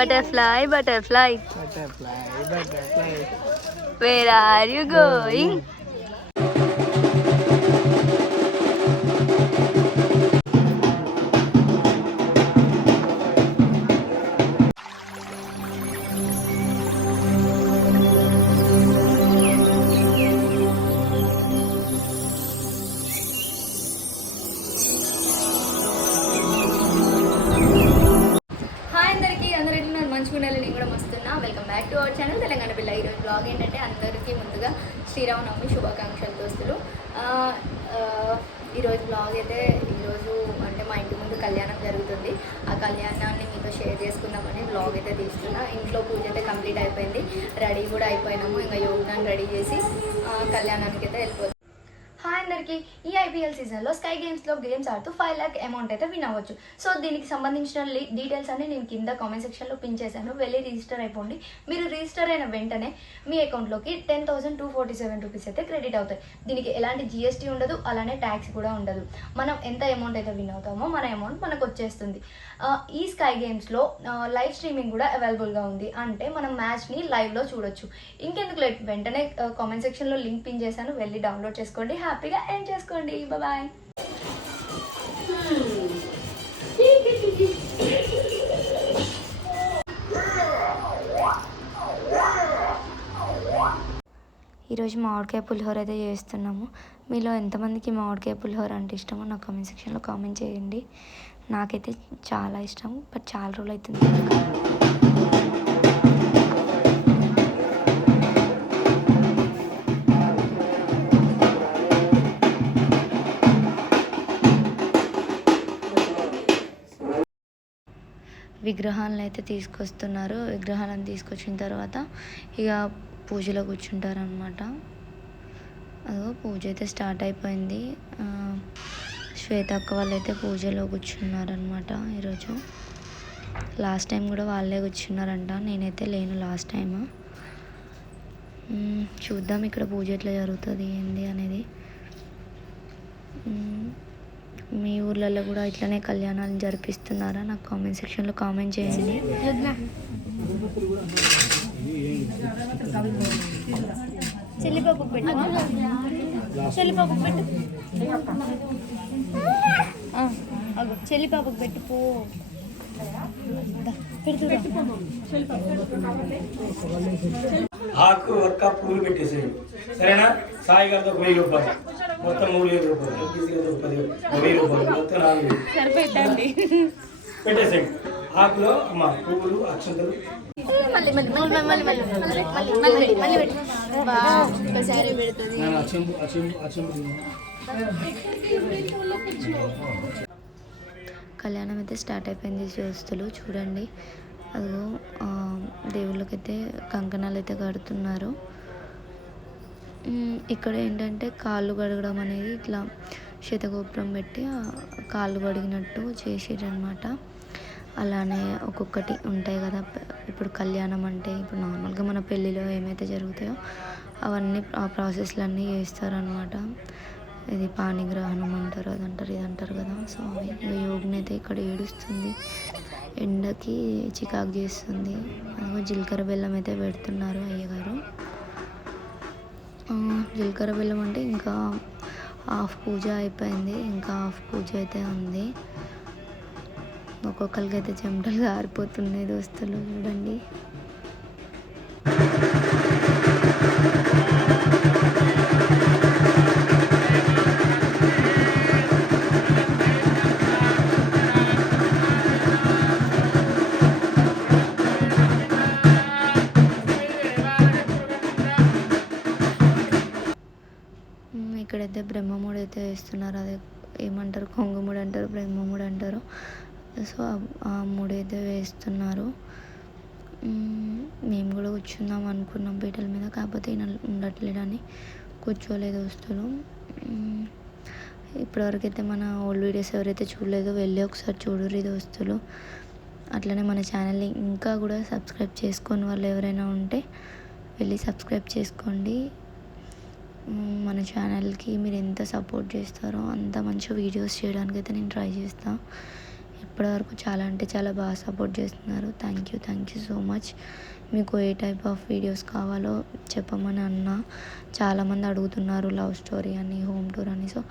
Butterfly, butterfly. Butterfly, butterfly. Where are you going? Sri Rama Navami శుభాకాంక్షలు దోస్తులు. ఈరోజు బ్లాగ్ అయితే ఈరోజు అంటే మా ఇంటి ముందు కళ్యాణం జరుగుతుంది. ఆ కళ్యాణాన్ని మీతో షేర్ చేసుకుందామని బ్లాగ్ అయితే తీస్తున్నా. ఇంట్లో పూజ అయితే కంప్లీట్ అయిపోయింది. రెడీ కూడా అయిపోయినాము. ఇంకా యోగాన్ని రెడీ చేసి కళ్యాణానికి అయితే వెళ్ళిపోతాం అందరికి ఈ ఐపీఎల్ సీజన్లో స్కై గేమ్స్లో గేమ్స్ ఆడుతూ ఫైవ్ ల్యాక్ అమౌంట్ అయితే విన్ అవ్వచ్చు. సో దీనికి సంబంధించిన డీటెయిల్స్ అన్ని నేను కింద కామెంట్ సెక్షన్లో పిన్ చేశాను. వెళ్ళి రిజిస్టర్ అయిపోండి. మీరు రిజిస్టర్ అయిన వెంటనే మీ అకౌంట్లోకి ten thousand two forty seven rupees అయితే క్రెడిట్ అవుతాయి. దీనికి ఎలాంటి జిఎస్టీ ఉండదు అలానే ట్యాక్స్ కూడా ఉండదు. మనం ఎంత అమౌంట్ అయితే విన్ అవుతామో మన అమౌంట్ మనకు వచ్చేస్తుంది. ఈ స్కై గేమ్స్లో లైవ్ స్ట్రీమింగ్ కూడా అవైలబుల్గా ఉంది. అంటే మనం మ్యాచ్ని లైవ్లో చూడొచ్చు. ఇంకెందుకు వెంటనే కామెంట్ సెక్షన్లో లింక్ పిన్ చేశాను. వెళ్ళి డౌన్లోడ్ చేసుకోండి. హ్యాపీగా ఎండ్ చేసుకోండి. బాయ్ ఈరోజు మామిడికాయ పులిహోర అయితే చేస్తున్నాము. మీలో ఎంతమందికి మామిడికాయ పులిహోర అంటే ఇష్టమో నాకు కామెంట్ సెక్షన్లో కామెంట్ చేయండి. నాకైతే చాలా ఇష్టం బట్ చాలా రోజులు అవుతుంది. విగ్రహాలను అయితే తీసుకొస్తున్నారు. విగ్రహాలను తీసుకొచ్చిన తర్వాత ఇక పూజలో కూర్చుంటారు అనమాట అదిగో పూజ అయితే స్టార్ట్ అయిపోయింది. శ్వేత అక్క వాళ్ళు అయితే పూజలో కూర్చున్నారనమాట ఈరోజు. లాస్ట్ టైం కూడా వాళ్ళే కూర్చున్నారంట. నేనైతే లేను లాస్ట్ టైం చూద్దాం ఇక్కడ పూజ ఎట్లా జరుగుతుంది ఏంది అనేది. మీ ఊర్లలో కూడా ఇట్లనే కళ్యాణాలు జరిపిస్తున్నారా? నాకు కామెంట్ సెక్షన్లో కామెంట్ చేయండి. చెల్లిపాపకు పెట్టు. పో. ఆకు ఒక్క పూలు పెట్టేసేయండి. సరేనా? సాయి గారితో రూపాయలు మొత్తం మూడు రూపాయలు పది రూపాయలు మొత్తం నాలుగు వేలు ఆకులో అమ్మ పువ్వులు కళ్యాణం అయితే స్టార్ట్ అయిపోయింది చేస్తులు చూడండి అదిగో దేవుళ్ళకైతే కంకణాలు అయితే కడుతున్నారు ఇక్కడ ఏంటంటే కాళ్ళు కడగడం అనేది ఇట్లా శతగోపురం పెట్టి కాళ్ళు కడిగినట్టు చేసేటనమాట అలానే ఒక్కొక్కటి ఉంటాయి కదా ఇప్పుడు కళ్యాణం అంటే ఇప్పుడు నార్మల్గా మన పెళ్ళిలో ఏమైతే జరుగుతాయో అవన్నీ ఆ ప్రాసెస్లన్నీ చేస్తారనమాట ఇది పాణిగ్రహణం అంటారు అది అంటారు ఇది అంటారు కదా సో యోగిని అయితే ఇక్కడ ఏడుస్తుంది. ఎండకి చికాకు చేస్తుంది. జీలకర్ర బెల్లం అయితే పెడుతున్నారు అయ్యగారు. జీలకర్ర బెల్లం అంటే ఇంకా హాఫ్ పూజ అయిపోయింది ఇంకా హాఫ్ పూజ అయితే ఉంది. ఒక్కొక్కరికి అయితే చెమటలు గారిపోతున్నాయి దోస్తులు చూడండి. ఇక్కడైతే బ్రహ్మముడి అయితే వేస్తున్నారు అదే ఏమంటారు కొంగుముడి అంటారు బ్రహ్మముడి అంటారు సో ఆ- ముడి అయితే వేస్తున్నారు. మేము కూడా కూర్చుందాం అనుకున్నాం పీటల మీద కాకపోతే ఈయన ఉండట్లేడని కూర్చోలేదు వస్తువులు. ఇప్పటివరకు అయితే మన ఓల్డ్ వీడియోస్ ఎవరైతే చూడలేదో వెళ్ళి ఒకసారి చూడరు దోస్తులు అట్లనే మన ఛానల్ని ఇంకా కూడా సబ్స్క్రైబ్ చేసుకొని వాళ్ళు ఎవరైనా ఉంటే వెళ్ళి సబ్స్క్రైబ్ చేసుకోండి. మన ఛానల్కి మీరు ఎంత సపోర్ట్ చేస్తారో అంత మంచి వీడియోస్ చేయడానికి అయితే నేను ట్రై చేస్తాను ఇప్పటివరకు చాలా అంటే చాలా బాగా సపోర్ట్ చేస్తున్నారు. Thank you thank you so much మీకు ఏ టైప్ ఆఫ్ వీడియోస్ కావాలో చెప్పమని అన్న. చాలామంది అడుగుతున్నారు లవ్ స్టోరీ అని హోమ్ టూర్ అని. సో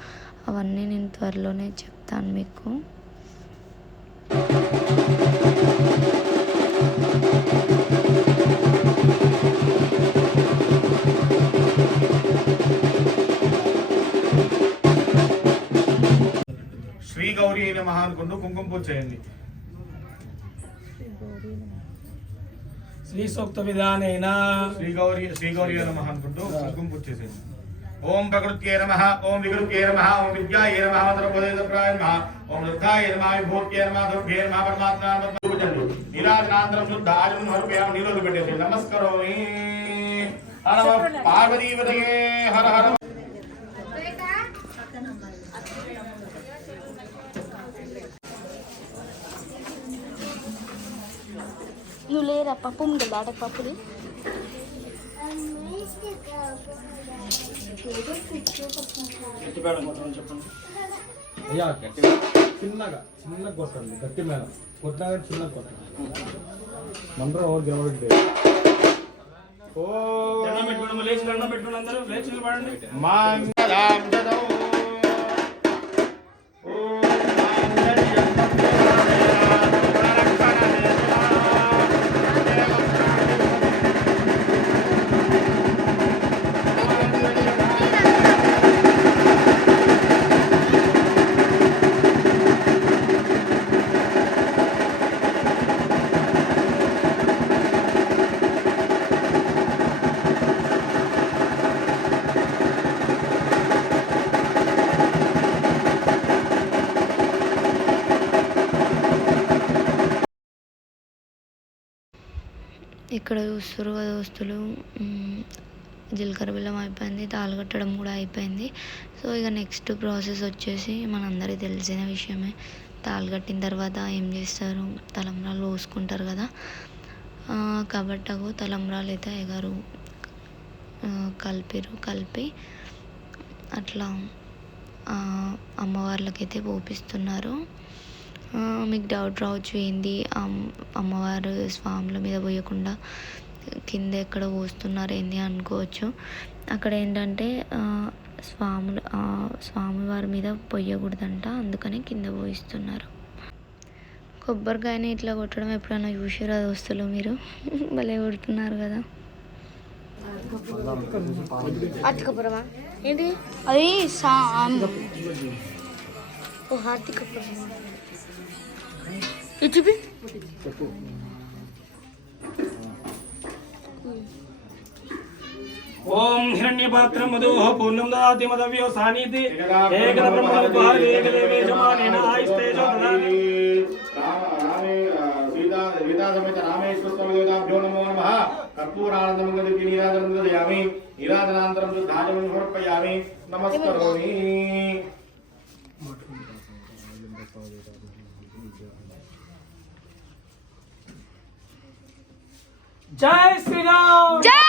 అవన్నీ నేను త్వరలోనే చెప్తాను మీకు. గౌరీ నమ అనుకుంటూ కుంకుమ పూజ చేయండి. శ్రీ సూక్త విధానైన. శ్రీ గౌరీ శ్రీ గౌరీ నమ అనుకుంటూ కుంకుమ పూజ చేసేయండి. ఓం ప్రకృత్యే నమ ఓం వికృత్యే నమ ఓం విద్యాయ నమ ఓం ద్రౌపదేంద్రాయ నమ ఓం వృద్ధాయ నమ విభూత్యే నమ దుర్భ్యే నమ పరమాత్మ నీరాజనాంతరం శుద్ధ ఆజనం హరుపయామ నీళ్ళు పెట్టేసి నమస్కరోమి. హర నమ పార్వతీపతయే హర హర. లేరా పప్పు ఉంది బాట పప్పుది? చెప్పండి. అయ్యా గట్టిగా చిన్నగా చిన్నగా కొట్టండి గట్టి మీద కొట్టినా కానీ చిన్నగా కొట్టండి. ఎవరు గెలవట్లేదు. దండం పెట్టుకోండి లేచి పెట్టుకోండి అందరూ. లేచి నిలబడండి. ఇక్కడ కదా దోస్తులు జీలకర్ర బెల్లం అయిపోయింది తాళి కట్టడం కూడా అయిపోయింది. సో ఇక నెక్స్ట్ ప్రాసెస్ వచ్చేసి మనందరికీ తెలిసిన విషయమే. తాళి కట్టిన తర్వాత ఏం చేస్తారు? తలంబ్రాలు పోసుకుంటారు కదా. ఆ, కబట్టకు తలంబ్రాలు అయితే ఎగారు కలిపిరు కలిపి అట్లా అమ్మవార్లకైతే పోపిస్తున్నారు. మీకు డౌట్ రావచ్చు ఏంది? అమ్- అమ్మవారు స్వాముల మీద పోయకుండా కింద ఎక్కడ పోస్తున్నారు ఏంది అనుకోవచ్చు. అక్కడ ఏంటంటే ఆ, స్వాములు స్వామివారి మీద పొయ్యకూడదంట అందుకని కింద పోయిస్తున్నారు. కొబ్బరికాయని ఇట్లా కొట్టడం ఎప్పుడైనా చూసారా దోస్తులు మీరు? భలే కొడుతున్నారు కదా. ఏంటి? అది సా ఓ ఓం హిరణ్యపాత్రం మధోహ పూర్ణం దాతి మదవ్యో సానిధి ఏకల బ్రహ్మణోద్వారి ఏకదేవేశమానేన ఆయిస్తేజో వేజమానేన ఆయస్తేజో గదికి నీరాజనం జై శ్రీరామ్! జై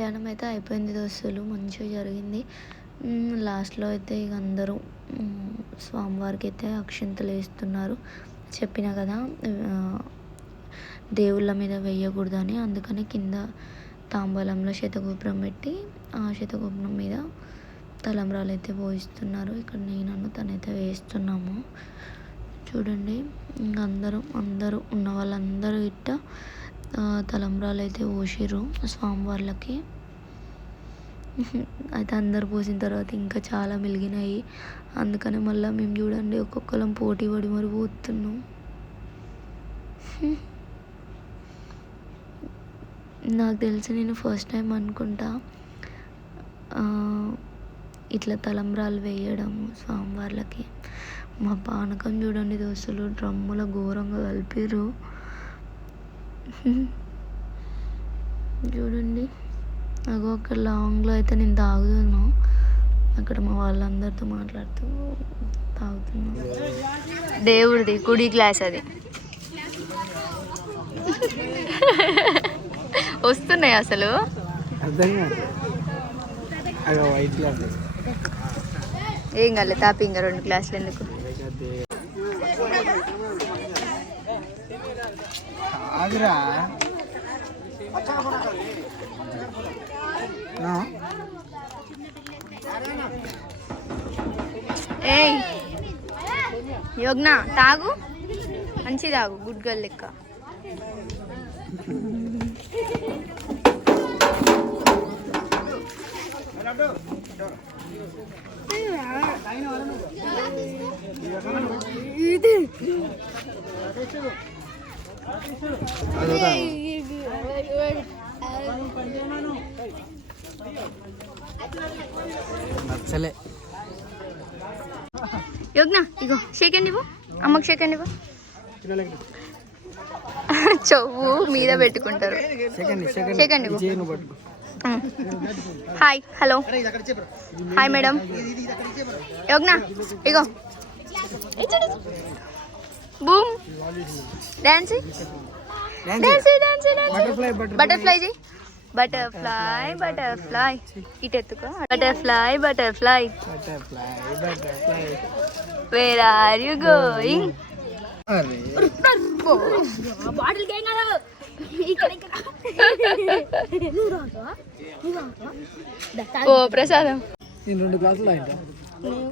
కళ్యాణం అయితే అయిపోయింది దోస్తులు మంచిగా జరిగింది. లాస్ట్లో అయితే ఇక అందరూ స్వామివారికి అయితే అక్షింతలు వేస్తున్నారు. చెప్పిన కదా దేవుళ్ళ మీద వేయకూడదని అందుకని కింద తాంబూలంలో శతగోపురం పెట్టి ఆ శతగోపురం మీద తలంబ్రాలు అయితే పోయిస్తున్నారు. ఇక్కడ నేను తనైతే వేస్తున్నాము. చూడండి అందరూ అందరూ ఉన్న వాళ్ళందరూ ఇట్ట తలంబ్రాలు అయితే పోసిర్రు స్వామివార్లకి. అయితే అందరు పోసిన తర్వాత ఇంకా చాలా మెలిగినాయి. అందుకనే మళ్ళీ మేము చూడండి ఒక్కొక్కరం పోటీ పడి మరి పోతున్నాం. నాకు తెలిసి నేను ఫస్ట్ టైం అనుకుంటా ఇట్లా తలంబ్రాలు వేయడము స్వామివార్లకి. మా పానకం చూడండి దోస్తులు డ్రమ్ముల ఘోరంగా కలిపిర్రు. చూడండి. అగో అక్కడ లాంగ్లో అయితే నేను తాగుతున్నాను అక్కడ మా వాళ్ళందరితో మాట్లాడుతూ తాగుతున్నాను దేవుడిది కుడి గ్లాస్ అది. వస్తున్నాయి అసలు. ఏం కాలే తాపి ఇంకా రెండు గ్లాసులు ఎందుకు? ఏయ్ యోగ్న తాగు. మంచి తాగు గుడ్ గర్ల్ లెక్క. నచ్చలే యోగ్న ఇగో షేక్ అండి ఇవ్వు అమ్మకి షేక్ అండి ఇవ్వు చెవు మీద పెట్టుకుంటారు. చేయను పట్టుకో హాయ్ హలో హాయ్ మేడం యోగ్న ఇగో boom dance dance dance butterfly butter butterfly G butterfly butterfly ఇటు ఎత్తుకో butterfly butterfly butterfly butterfly where are you going అరే ఓ ప్రసాదం. నేను రెండు గ్లాసులు ఆయన మ్మ్,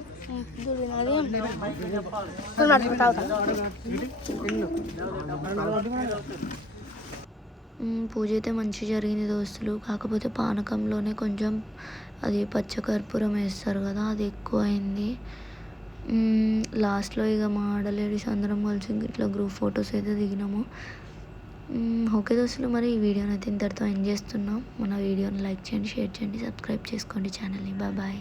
పూజ అయితే మంచి జరిగింది దోస్తులు. కాకపోతే పానకంలోనే కొంచెం అది పచ్చకర్పూరం వేస్తారు కదా అది ఎక్కువ అయింది లాస్ట్లో ఇక మా ఆడలేడీస్ అందరం కలిసి ఇట్లా గ్రూప్ ఫొటోస్ అయితే దిగినాము. ఓకే దోస్తులు మరి ఈ వీడియోని అయితే ఇంతటితో ఎండ్ చేస్తున్నాం. మన వీడియోని లైక్ చేయండి షేర్ చేయండి సబ్స్క్రైబ్ చేసుకోండి ఛానల్ని బాయ్ బాయ్